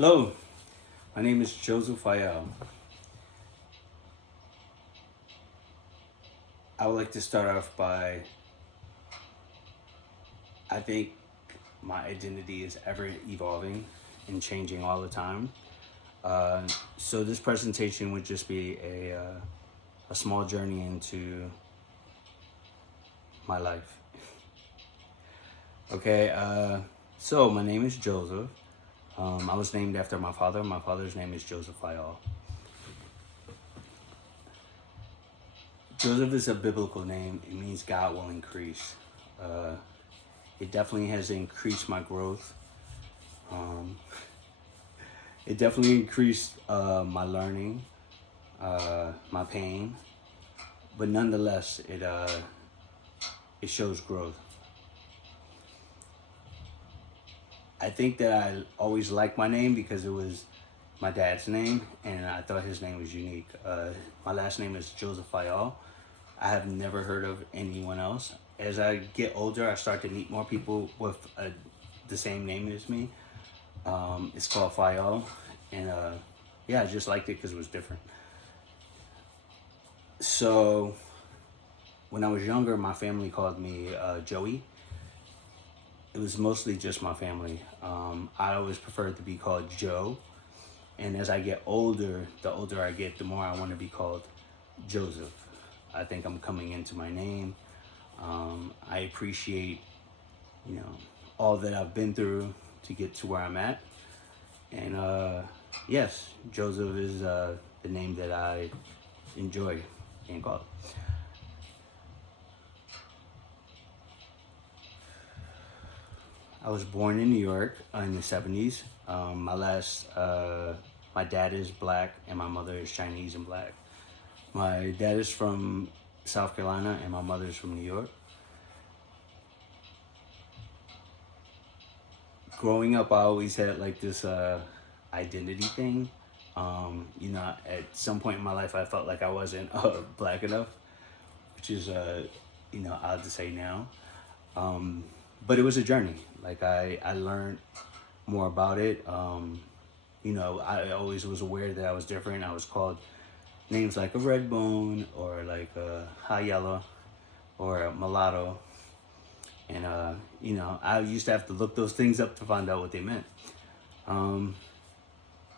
Hello, my name is Joseph Fayal. I would like to start off by I think my identity is ever evolving and changing all the time. Uh, so this presentation would just be a small journey into my life. Okay, so my name is Joseph. I was named after my father. My father's name is Joseph Fayal. Joseph is a biblical name. It means God will increase. Uh, it definitely has increased my growth. Um, it definitely increased my learning, my pain, but nonetheless, it shows growth. I think that I always liked my name because it was my dad's name, and I thought his name was unique. My last name is Joseph Fayal. I have never heard of anyone else. As I get older, I start to meet more people with the same name as me. It's called Fayal, and yeah, I just liked it because it was different. So when I was younger, my family called me Joey. It was mostly just my family. I always preferred to be called Joe. And as I get older, the older I get, the more I want to be called Joseph. I think I'm coming into my name. I appreciate, you know, all that I've been through to get to where I'm at. And yes, Joseph is the name that I enjoy being called. I was born in New York in the 70s. My dad is black and my mother is Chinese and black. My dad is from South Carolina and my mother is from New York. Growing up, I always had like this identity thing. At some point in my life, I felt like I wasn't black enough, which is, odd to say now. But it was a journey. Like I learned more about it. I always was aware that I was different. I was called names like a red bone or like a high yellow or a mulatto. And, I used to have to look those things up to find out what they meant. Um,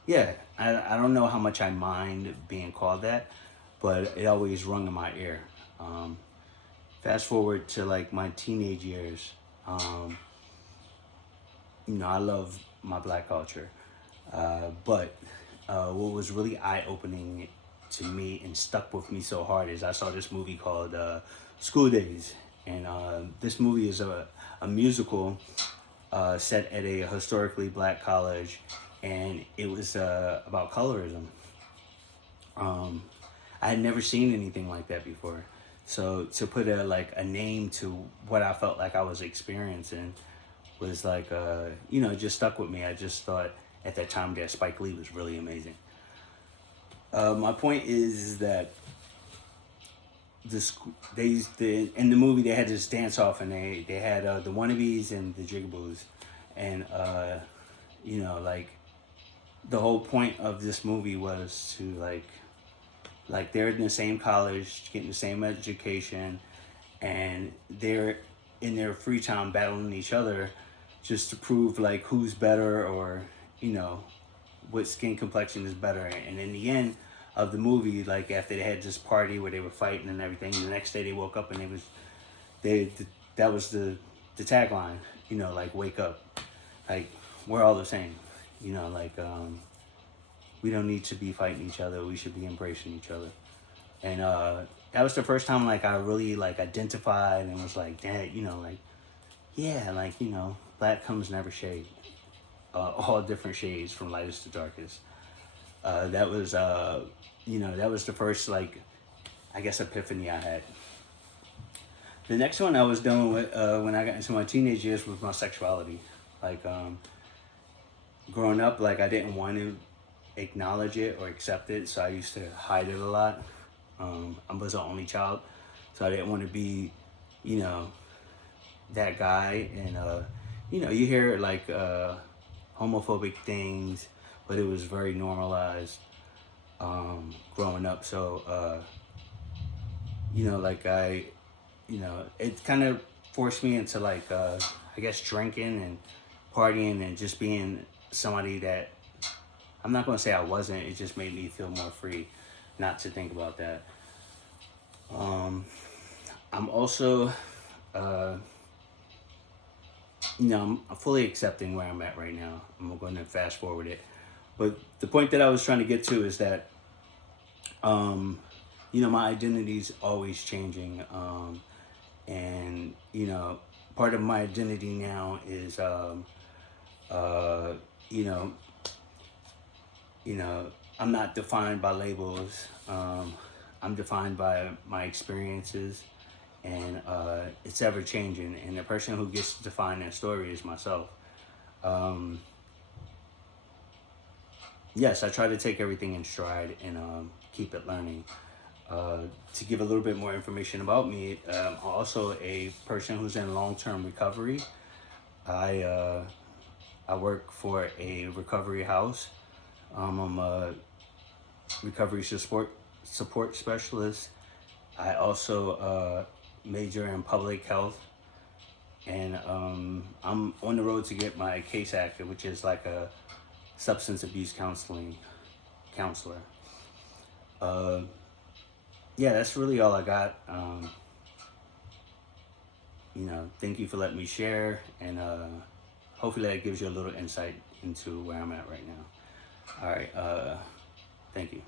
yeah, I don't know how much I mind being called that, but it always rung in my ear. Um, Fast forward to like my teenage years. Um, I love my black culture. But what was really eye opening to me and stuck with me so hard is I saw this movie called School Days. And this movie is a musical set at a historically black college, and it was about colorism. Um, I had never seen anything like that before. So to put a name to what I felt like I was experiencing was like it just stuck with me. I just thought at that time that Spike Lee was really amazing. My point is that in the movie they had this dance off and they had the wannabes and the jigaboos, and like the whole point of this movie was to like they're in the same college getting the same education, and they're in their free time battling each other just to prove like who's better, or you know what skin complexion is better. And in the end of the movie, like after they had this party where they were fighting and everything, the next day they woke up and they that was the tagline, like wake up, like we're all the same, we don't need to be fighting each other, we should be embracing each other. And that was the first time like I really like identified and was like, Dad, like yeah, like black comes in every shade, all different shades from lightest to darkest. That was that was the first like I guess epiphany I had. The next one I was dealing with when I got into my teenage years was my sexuality. Like growing up, like I didn't want to acknowledge it or accept it, so I used to hide it a lot. I was an only child, so I didn't want to be, you know, that guy. And you hear like homophobic things but it was very normalized growing up. So like it kind of forced me into like I guess drinking and partying and just being somebody that I'm not gonna say I wasn't. It just made me feel more free, not to think about that. I'm also, uh, I'm fully accepting where I'm at right now. I'm going to fast forward it, but the point that I was trying to get to is that, um, my identity's always changing, and part of my identity now is, uh, you know, you know, I'm not defined by labels. I'm defined by my experiences, and it's ever changing. And the person who gets to define that story is myself. Um, yes, I try to take everything in stride and keep it learning. To give a little bit more information about me, I'm also a person who's in long-term recovery. I I work for a recovery house. I'm a recovery support specialist. I also major in public health, and I'm on the road to get my case active, which is like a substance abuse counselor. Uh, yeah, that's really all I got. Thank you for letting me share, and hopefully that gives you a little insight into where I'm at right now. All right, thank you.